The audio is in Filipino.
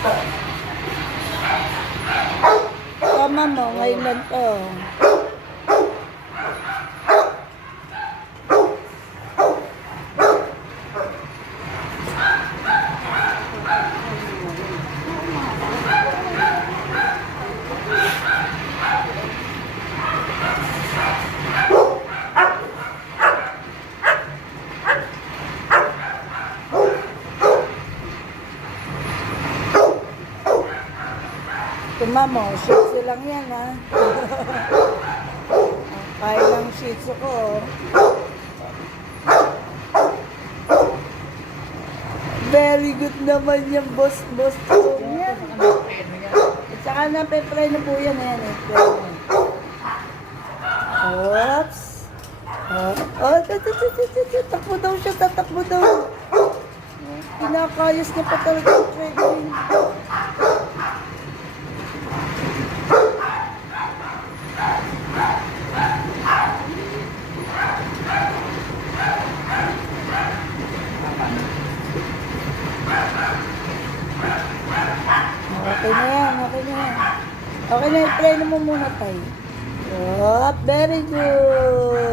Tama mo, ngayon lang to. Tama mo, shih tzu lang yan ha. Kaya lang shih tzu ko. Very good naman yung boss ko. Yan. At saka na pe-preno po yan. Ayan eh. Oops. Takbo daw siya, tatakbo daw. Pinakayos niya pa talaga yung training. Okay na yan, okay na yan. Okay na, i-play mo muna tayo. Oh, very good.